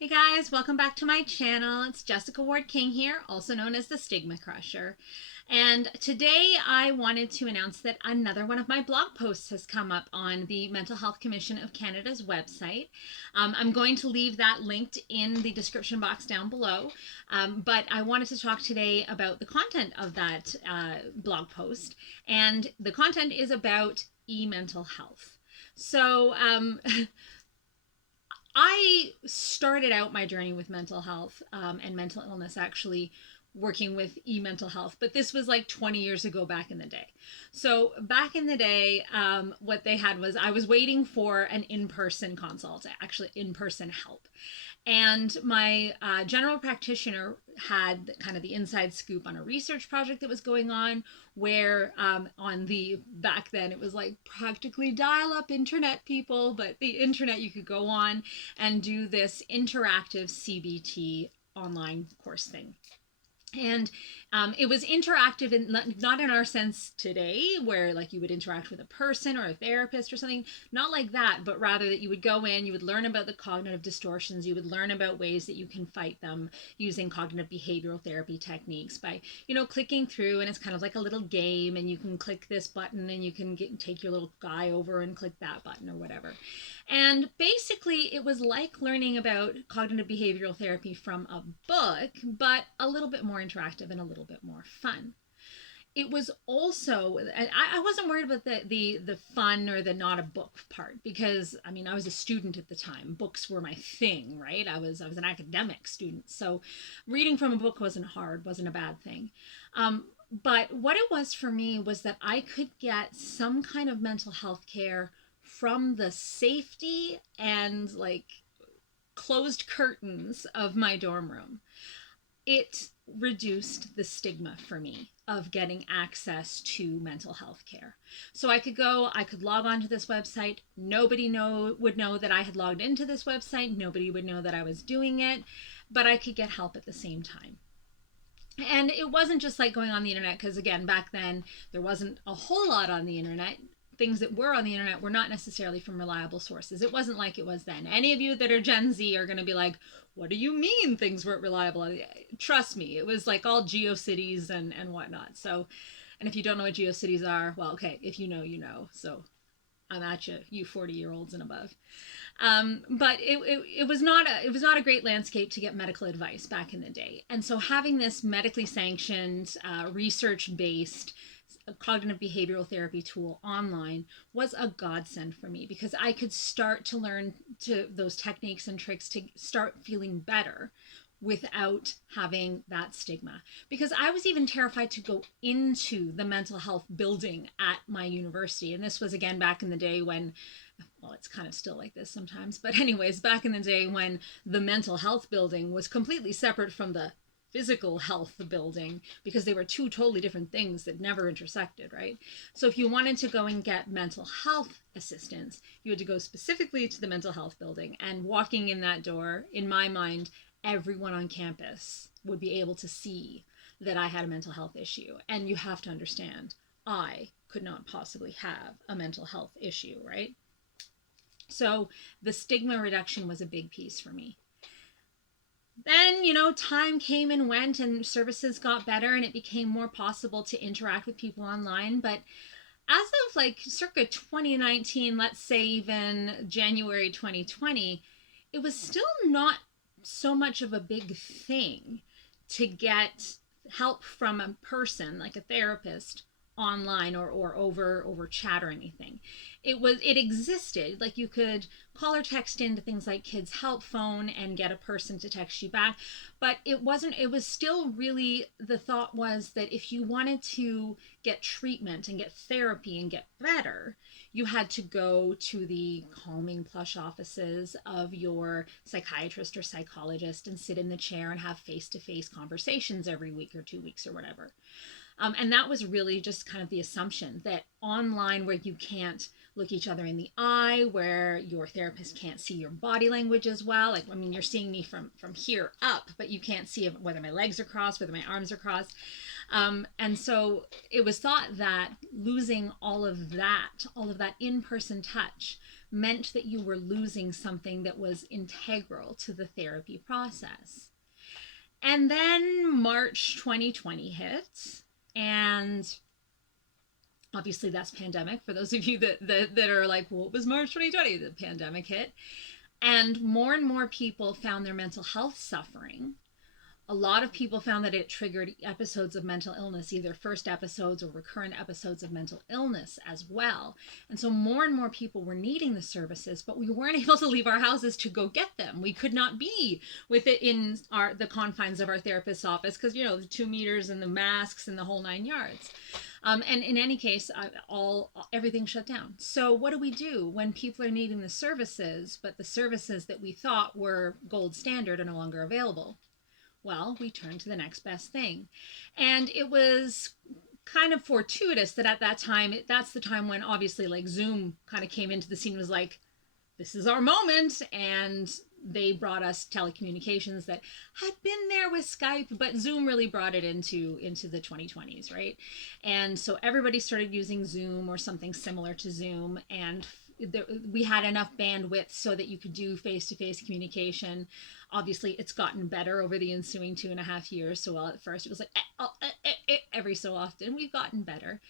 Hey guys, welcome back to my channel. It's Jessica Ward King here, also known as the StigmaCrusher. And today I wanted to announce that another one of my blog posts has come up on the Mental Health Commission of Canada's website. I'm going to leave that linked in the description box down below. But I wanted to talk today about the content of that blog post. And the content is about Emental Health. So, I started out my journey with mental health and mental illness actually working with Emental Health, but this was like 20 years ago back in the day. So back in the day, what they had was I was waiting for an in-person consult, actually in-person help. And my general practitioner had kind of the inside scoop on a research project that was going on where on the back then it was like practically dial up internet, people, but the internet, you could go on and do this interactive CBT online course thing. And it was interactive, and not in our sense today where like you would interact with a person or a therapist or something, not like that, but rather that you would go in, you would learn about the cognitive distortions, you would learn about ways that you can fight them using cognitive behavioral therapy techniques by clicking through. And it's kind of like a little game, and you can click this button and you can take your little guy over and click that button or whatever. And basically, it was like learning about cognitive behavioral therapy from a book, but a little bit more interactive and a little bit more fun. It was also, I wasn't worried about the fun or the not a book part, because I mean I was a student at the time. Books were my thing, right? I was an academic student, so reading from a book wasn't hard, wasn't a bad thing. But what it was for me was that I could get some kind of mental health care from the safety and like closed curtains of my dorm room. It reduced the stigma for me of getting access to mental health care. So I could log on to this website. Nobody would know that I had logged into this website. Nobody would know that I was doing it, but I could get help at the same time. And it wasn't just like going on the internet, because again, back then there wasn't a whole lot on the internet. Things that were on the internet were not necessarily from reliable sources. It wasn't like it was then. Any of you that are Gen Z are going to be like, what do you mean things weren't reliable? Trust me, it was like all GeoCities and whatnot. So, and if you don't know what GeoCities are, well, okay, if you know, you know. So I'm at you 40-year-olds and above. But it was not a great landscape to get medical advice back in the day. And so having this medically sanctioned, research based cognitive behavioral therapy tool online was a godsend for me, because I could start to learn those techniques and tricks to start feeling better without having that stigma. Because I was even terrified to go into the mental health building at my university. And this was again back in the day when, well, it's kind of still like this sometimes, but anyways, back in the day when the mental health building was completely separate from the physical health building, because they were two totally different things that never intersected, right? So if you wanted to go and get mental health assistance, you had to go specifically to the mental health building. And walking in that door, in my mind, everyone on campus would be able to see that I had a mental health issue. And you have to understand, I could not possibly have a mental health issue, right? So the stigma reduction was a big piece for me. Then, time came and went and services got better and it became more possible to interact with people online. But as of like circa 2019, let's say even January 2020, it was still not so much of a big thing to get help from a person, like a therapist, online or over chat or anything. It existed, like you could call or text into things like Kids Help Phone and get a person to text you back, but it was still really, the thought was that if you wanted to get treatment and get therapy and get better, you had to go to the calming plush offices of your psychiatrist or psychologist and sit in the chair and have face-to-face conversations every week or 2 weeks or whatever. And that was really just kind of the assumption that online, where you can't look each other in the eye, where your therapist can't see your body language as well. Like, I mean, you're seeing me from here up, but you can't see whether my legs are crossed, whether my arms are crossed. And so it was thought that losing all of that in-person touch meant that you were losing something that was integral to the therapy process. And then March 2020 hit, and obviously that's pandemic. For those of you that are like, what was March 2020? The pandemic hit. And more people found their mental health suffering. A lot of people found that it triggered episodes of mental illness, either first episodes or recurrent episodes of mental illness as well. And so more people were needing the services, but we weren't able to leave our houses to go get them. We could not be with it in the confines of our therapist's office because, the 2 meters and the masks and the whole 9 yards. And in any case, everything shut down. So what do we do when people are needing the services, but the services that we thought were gold standard are no longer available? Well, we turned to the next best thing. And it was kind of fortuitous that at that time, that's the time when obviously like Zoom kind of came into the scene and was like, this is our moment. And they brought us telecommunications that had been there with Skype, but Zoom really brought it into the 2020s, right? And so everybody started using Zoom or something similar to Zoom, and we had enough bandwidth so that you could do face-to-face communication. Obviously, it's gotten better over the ensuing 2.5 years. So while at first it was like every so often, we've gotten better.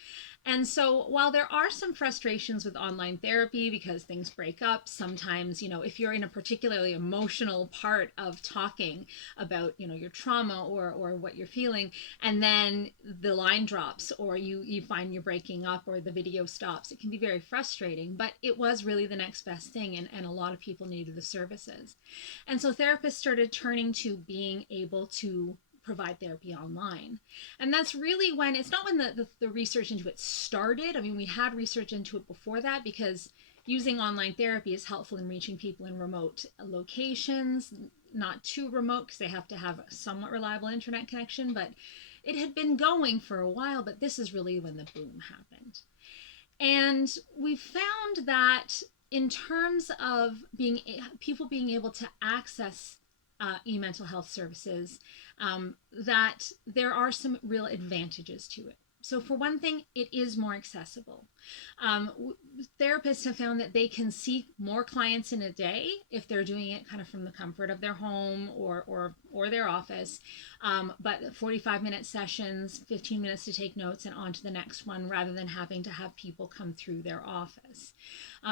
And so while there are some frustrations with online therapy because things break up, sometimes, if you're in a particularly emotional part of talking about, your trauma or what you're feeling, and then the line drops or you find you're breaking up or the video stops, it can be very frustrating, but it was really the next best thing. And a lot of people needed the services. And so therapists started turning to being able to provide therapy online. And that's really when, it's not when the research into it started. I mean, we had research into it before that because using online therapy is helpful in reaching people in remote locations, not too remote because they have to have a somewhat reliable internet connection, but it had been going for a while, but this is really when the boom happened. And we found that in terms of people being able to access e-mental health services, that there are some real advantages to it. So for one thing, it is more accessible. Therapists have found that they can see more clients in a day if they're doing it kind of from the comfort of their home or their office. But 45-minute sessions, 15 minutes to take notes and on to the next one rather than having to have people come through their office.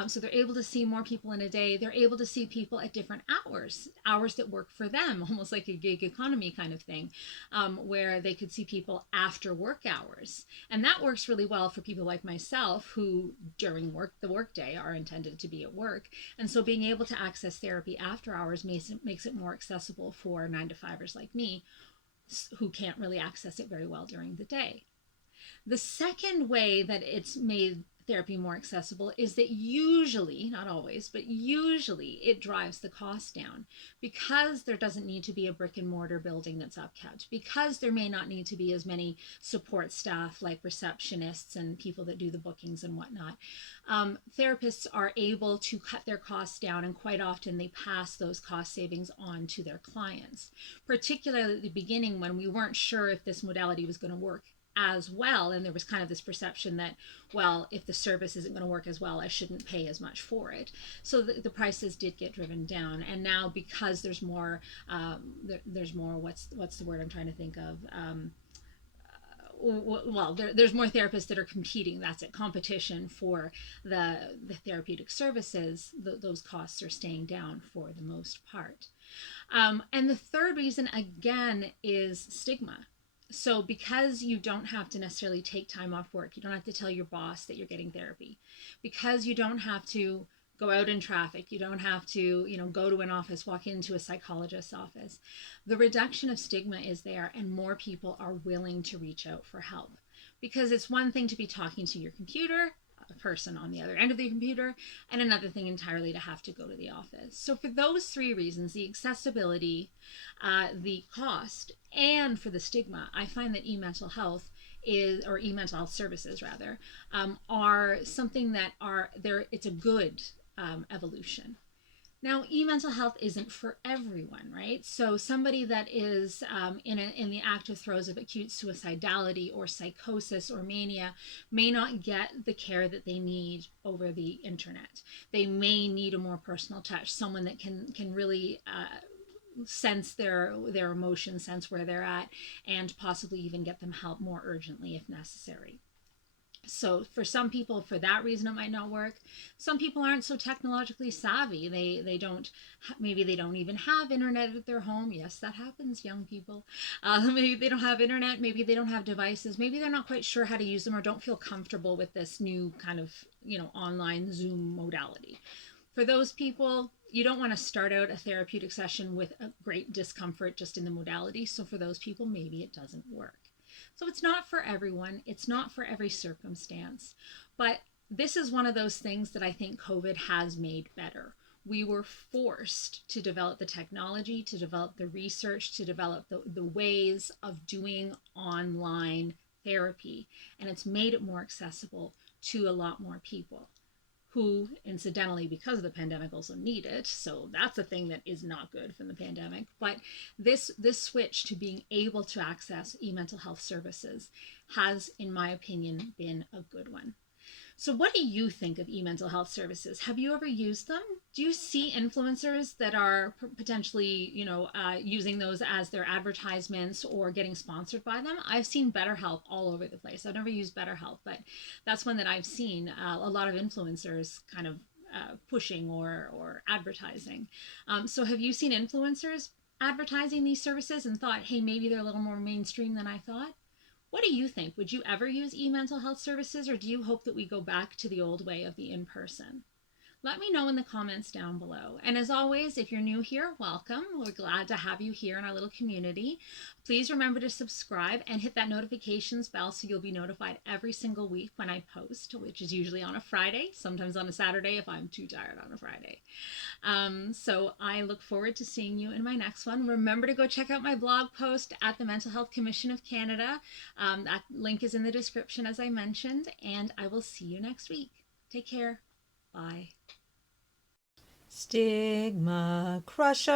So they're able to see more people in a day. They're able to see people at different hours that work for them, almost like a gig economy kind of thing, where they could see people after work hours. And that works really well for people like myself who during the workday are intended to be at work. And so being able to access therapy after hours makes it more accessible for 9-to-5ers like me who can't really access it very well during the day. The second way that it's made therapy more accessible is that usually, not always, but usually it drives the cost down because there doesn't need to be a brick and mortar building that's upkept, because there may not need to be as many support staff like receptionists and people that do the bookings and whatnot. Therapists are able to cut their costs down, and quite often they pass those cost savings on to their clients, particularly at the beginning when we weren't sure if this modality was going to work as well, and there was kind of this perception that, well, if the service isn't going to work as well, I shouldn't pay as much for it. So the prices did get driven down, and now because there's more what's the word I'm trying to think of, there's more therapists that are competing. That's it, competition for the therapeutic services. Those costs are staying down for the most part. And the third reason, again, is stigma. So because you don't have to necessarily take time off work, you don't have to tell your boss that you're getting therapy, because you don't have to go out in traffic, you don't have to, go to an office, walk into a psychologist's office. The reduction of stigma is there, and more people are willing to reach out for help. Because it's one thing to be talking to your computer, a person on the other end of the computer, and another thing entirely to have to go to the office. So for those three reasons, the accessibility, the cost, and for the stigma, I find that e-mental health or e-mental health services rather, are something that it's a good evolution. Now, e-mental health isn't for everyone, right? So somebody that is in the active throes of acute suicidality or psychosis or mania may not get the care that they need over the internet. They may need a more personal touch, someone that can really sense their emotions, sense where they're at, and possibly even get them help more urgently if necessary. So for some people, for that reason, it might not work. Some people aren't so technologically savvy. They don't, maybe they don't even have internet at their home. Yes, that happens, young people. Maybe they don't have internet. Maybe they don't have devices. Maybe they're not quite sure how to use them or don't feel comfortable with this new kind of, online Zoom modality. For those people, you don't want to start out a therapeutic session with a great discomfort just in the modality. So for those people, maybe it doesn't work. So it's not for everyone, it's not for every circumstance. But this is one of those things that I think COVID has made better. We were forced to develop the technology, to develop the research, to develop the ways of doing online therapy. And it's made it more accessible to a lot more people who, incidentally, because of the pandemic, also need it. So that's a thing that is not good from the pandemic. But this switch to being able to access e-mental health services has, in my opinion, been a good one. So, what do you think of e-mental health services? Have you ever used them? Do you see influencers that are potentially, using those as their advertisements or getting sponsored by them? I've seen BetterHelp all over the place. I've never used BetterHelp, but that's one that I've seen a lot of influencers kind of pushing or advertising. So, have you seen influencers advertising these services and thought, hey, maybe they're a little more mainstream than I thought? What do you think? Would you ever use e-mental health services, or do you hope that we go back to the old way of the in-person? Let me know in the comments down below. And as always, if you're new here, welcome. We're glad to have you here in our little community. Please remember to subscribe and hit that notifications bell so you'll be notified every single week when I post, which is usually on a Friday, sometimes on a Saturday if I'm too tired on a Friday. So I look forward to seeing you in my next one. Remember to go check out my blog post at the Mental Health Commission of Canada. That link is in the description, as I mentioned, and I will see you next week. Take care. Bye. Stigma Crusher.